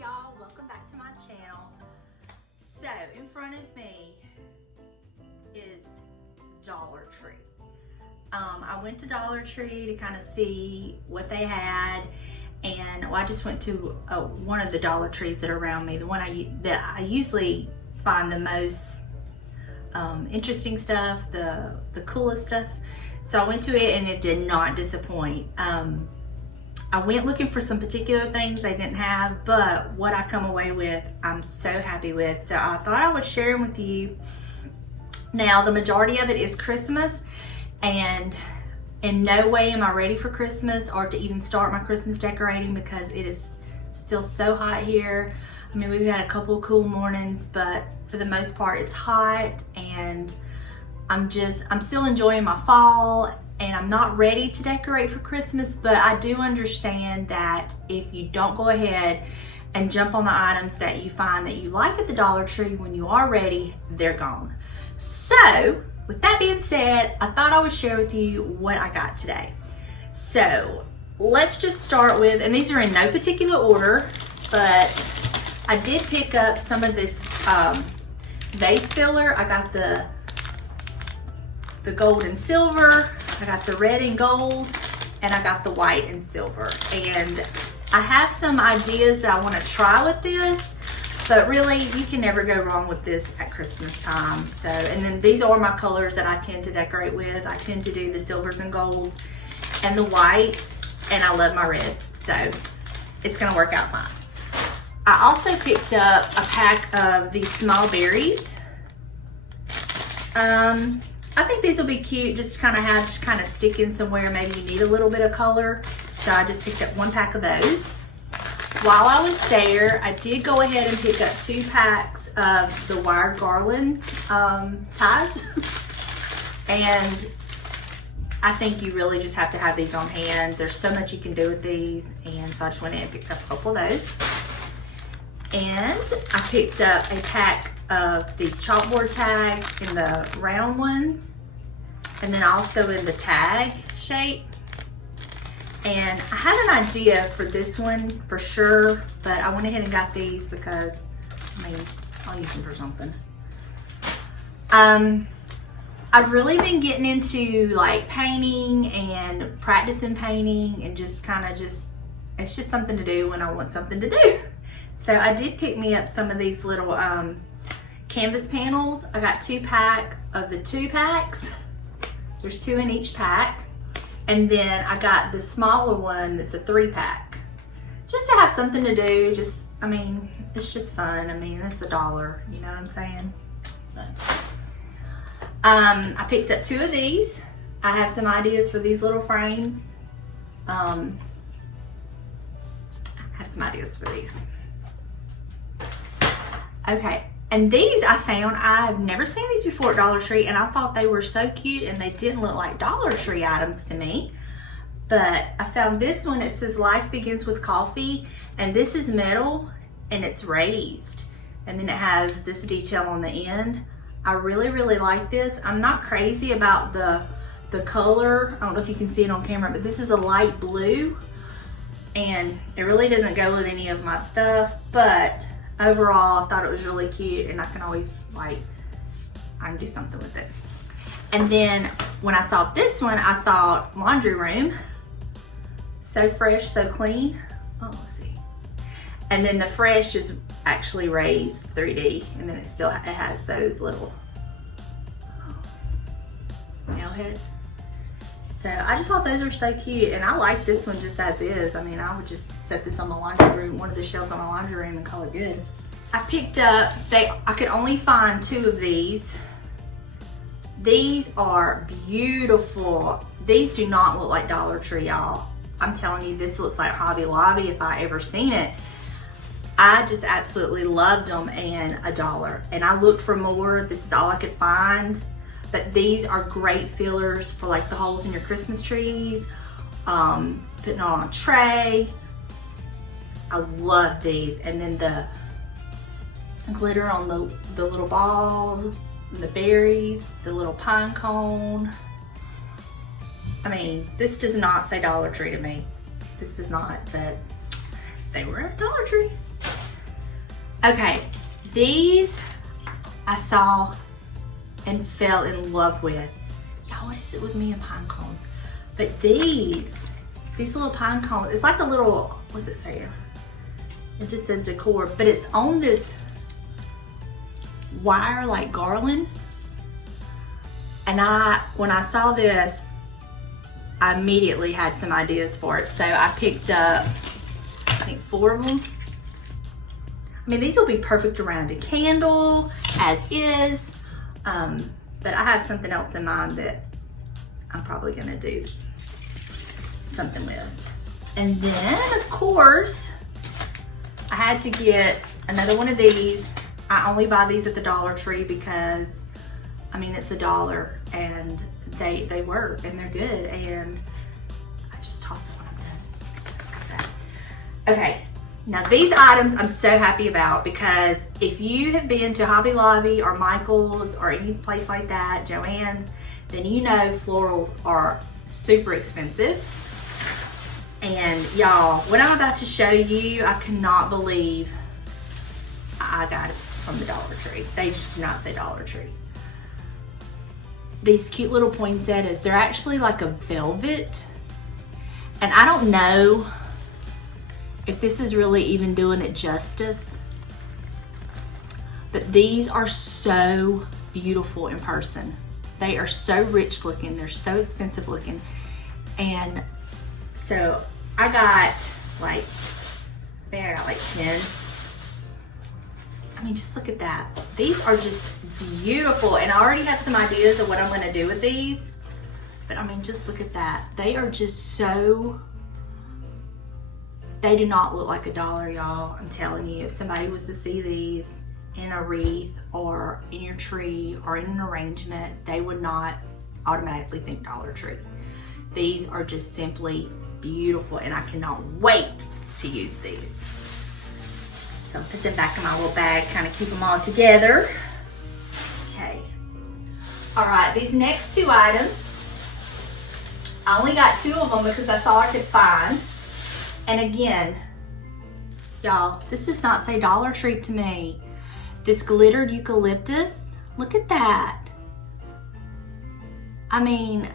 y'all, welcome back to my channel. So in front of me is Dollar Tree. I went to Dollar Tree to kind of see what they had, and I just went to one of the Dollar Trees that are around me, the one that I usually find the most interesting stuff, the coolest stuff. So I went to it and it did not disappoint. I went looking for some particular things they didn't have, but what I come away with, I'm so happy with. So I thought I would share them with you. Now, the majority of it is Christmas, and in no way am I ready for Christmas or to even start my Christmas decorating because it is still so hot here. I mean, we've had a couple of cool mornings, but for the most part, it's hot, and I'm still enjoying my fall. And I'm not ready to decorate for Christmas, but I do understand that if you don't go ahead and jump on the items that you find that you like at the Dollar Tree, when you are ready, they're gone. So, with that being said, I thought I would share with you what I got today. So, let's just start with, and these are in no particular order, but I did pick up some of this vase filler. I got the gold and silver, I got the red and gold, and I got the white and silver. And I have some ideas that I want to try with this, but really you can never go wrong with this at Christmas time. So, and then these are my colors that I tend to decorate with. I tend to do the silvers and golds and the whites, and I love my red, so it's gonna work out fine. I also picked up a pack of these small berries. I think these will be cute, just kind of sticking somewhere. Maybe you need a little bit of color. So I just picked up one pack of those. While I was there, I did go ahead and pick up 2 packs of the wired garland ties. And I think you really just have to have these on hand. There's so much you can do with these. And so I just went in and picked up a couple of those. And I picked up a pack of these chalkboard tags in the round ones, and then also in the tag shape. And I had an idea for this one for sure, but I went ahead and got these because, I mean, I'll use them for something. I've really been getting into like painting and practicing painting, and just it's just something to do when I want something to do. So I did pick me up some of these little canvas panels. I got 2 pack of the 2 packs. There's 2 in each pack. And then I got the smaller one that's a 3 pack. Just to have something to do, I mean, it's just fun. I mean, it's $1, you know what I'm saying? So, I picked up 2 of these. I have some ideas for these little frames. I have some ideas for these. Okay, and these I found, I've never seen these before at Dollar Tree, and I thought they were so cute, and they didn't look like Dollar Tree items to me. But I found this one. It says Life Begins with Coffee, and this is metal and it's raised, and then it has this detail on the end. I really, really like this. I'm not crazy about the color. I don't know if you can see it on camera, but this is a light blue, and it really doesn't go with any of my stuff, but overall, I thought it was really cute, and I can always, I can do something with it. And then when I saw this one, I thought laundry room. So fresh, so clean. Oh, let's see. And then the fresh is actually raised 3D, and then it has those little nail heads. So I just thought those are so cute, and I like this one just as is. I mean, I would just set this on my laundry room, one of the shelves on my laundry room, and call it good. I picked up, I could only find 2 of these. These are beautiful. These do not look like Dollar Tree, y'all. I'm telling you, this looks like Hobby Lobby if I ever seen it. I just absolutely loved them, and $1. And I looked for more. This is all I could find. But these are great fillers for like the holes in your Christmas trees, putting it on a tray. I love these. And then glitter on the little balls, the berries, the little pine cone. I mean, this does not say Dollar Tree to me. This does not, but they were at Dollar Tree. Okay, these I saw and fell in love with. Y'all, what is it with me and pine cones? But these little pine cones, it's like a little, what's it say? It just says decor, but it's on this wire like garland. And when I saw this, I immediately had some ideas for it. So I picked up, I think 4 of them. I mean, these will be perfect around a candle as is. But I have something else in mind that I'm probably gonna do something with. And then, of course, I had to get another one of these. I only buy these at the Dollar Tree because, I mean, it's $1 and they work and they're good, and I just toss it when I'm done. Okay, now these items I'm so happy about because if you have been to Hobby Lobby or Michael's or any place like that, Joann's, then you know florals are super expensive. And y'all, what I'm about to show you, I cannot believe I got it from the Dollar Tree. They just do not say Dollar Tree. These cute little poinsettias, they're actually like a velvet. And I don't know if this is really even doing it justice, but these are so beautiful in person. They are so rich looking, they're so expensive looking. And so I got like, I think I got like 10. I mean, just look at that. These are just beautiful. And I already have some ideas of what I'm gonna do with these. But I mean, just look at that. They are just so, they do not look like $1, y'all. I'm telling you, if somebody was to see these in a wreath or in your tree or in an arrangement, they would not automatically think Dollar Tree. These are just simply beautiful, and I cannot wait to use these. So I'll put them back in my little bag, kind of keep them all together. Okay. All right, these next 2 items, I only got 2 of them because that's all I could find. And again, y'all, this does not say Dollar Tree to me. This glittered eucalyptus, look at that. I mean,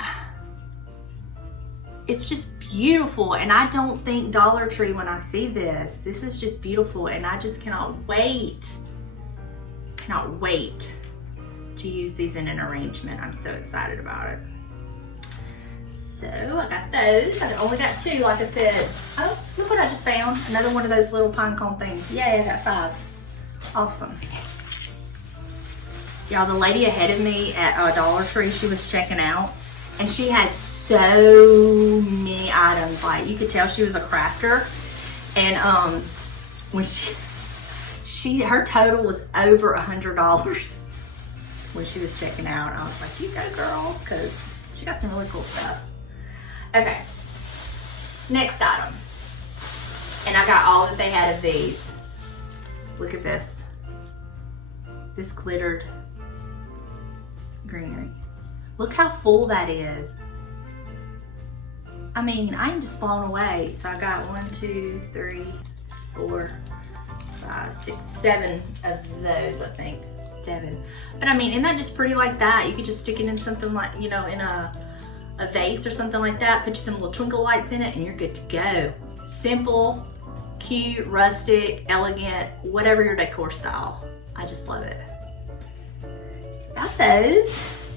it's just beautiful, and I don't think Dollar Tree when I see this. This is just beautiful, and I just cannot wait to use these in an arrangement. I'm so excited about it. So I got those. I only got 2, like I said. Oh, look what I just found. Another one of those little pine cone things. Yay, I got 5. Awesome. Y'all, the lady ahead of me at Dollar Tree, she was checking out, and she had so many items. Like, you could tell she was a crafter. And when her total was over $100 when she was checking out. I was like, you go girl, because she got some really cool stuff. Okay, next item. And I got all that they had of these. Look at this. This glittered greenery. Look how full that is. I mean, I am just blown away. So I got 1, 2, 3, 4, 5, 6, 7 of those, I think. 7. But I mean, isn't that just pretty like that? You could just stick it in something like, you know, in a vase or something like that. Put some little twinkle lights in it and you're good to go. Simple, cute, rustic, elegant, whatever your decor style. I just love it. Got those.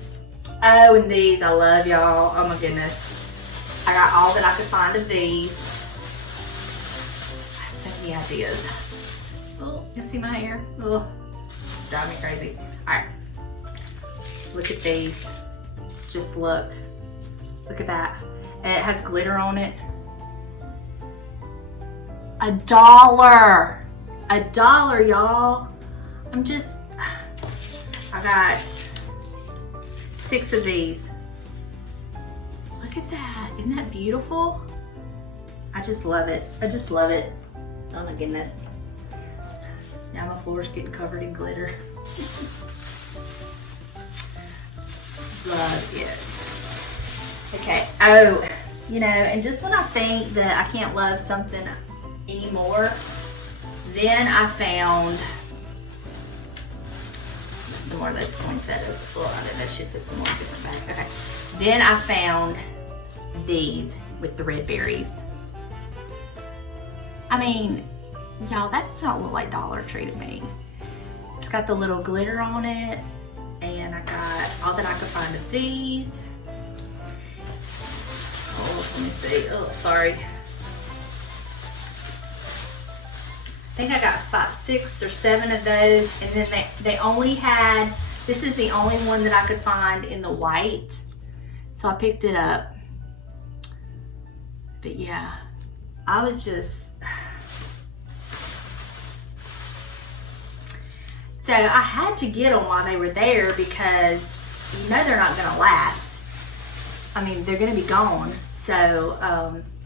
Oh, and these, I love y'all. Oh my goodness. I got all that I could find of these. I have so many ideas. Oh, you see my hair? Oh, it's driving me crazy. All right, look at these. Just look at that. And it has glitter on it. $1. $1, y'all. I got 6 of these. Look at that. Isn't that beautiful? I just love it. I just love it. Oh my goodness. Now my floor's getting covered in glitter. Love it. Okay, oh, you know, and just when I think that I can't love something anymore, then I found some more of those poinsettias. Well, I don't know, should put some more different back. Okay. Then I found these with the red berries. I mean, y'all, that does not look like Dollar Tree to me. It's got the little glitter on it, and I got all that I could find of these. Oh, let me see. Oh, sorry. I think I got 5, 6, or 7 of those, and then they only had, this is the only one that I could find in the white, so I picked it up. But yeah, I was just, so I had to get them while they were there because you know they're not gonna last. I mean, they're gonna be gone. So,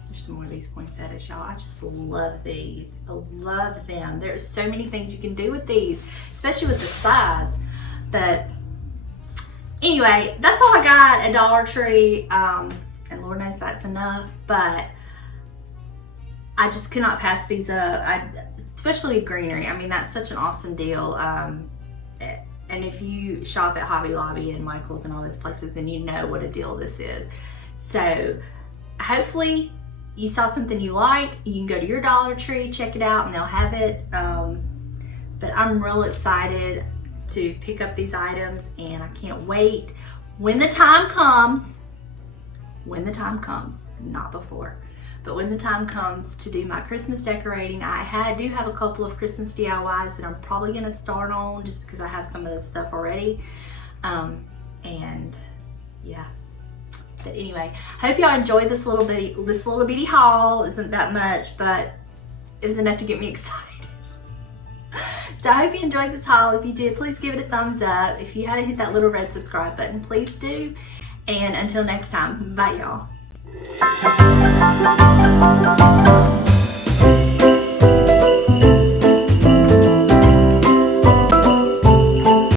there's some more of these poinsettias, y'all. I just love these. I love them. There's so many things you can do with these, especially with the size. But anyway, that's all I got at Dollar Tree. And Lord knows that's enough, but I just could not pass these up. Especially greenery. I mean, that's such an awesome deal. And if you shop at Hobby Lobby and Michael's and all those places, then you know what a deal this is. So hopefully you saw something you liked. You can go to your Dollar Tree, check it out, and they'll have it. But I'm real excited to pick up these items, and I can't wait when the time comes, not before, but when the time comes to do my Christmas decorating. I do have a couple of Christmas DIYs that I'm probably gonna start on just because I have some of this stuff already. And yeah. But anyway, I hope y'all enjoyed this little bitty haul. Isn't that much, but it was enough to get me excited. So I hope you enjoyed this haul. If you did, please give it a thumbs up. If you haven't hit that little red subscribe button, please do. And until next time, bye y'all.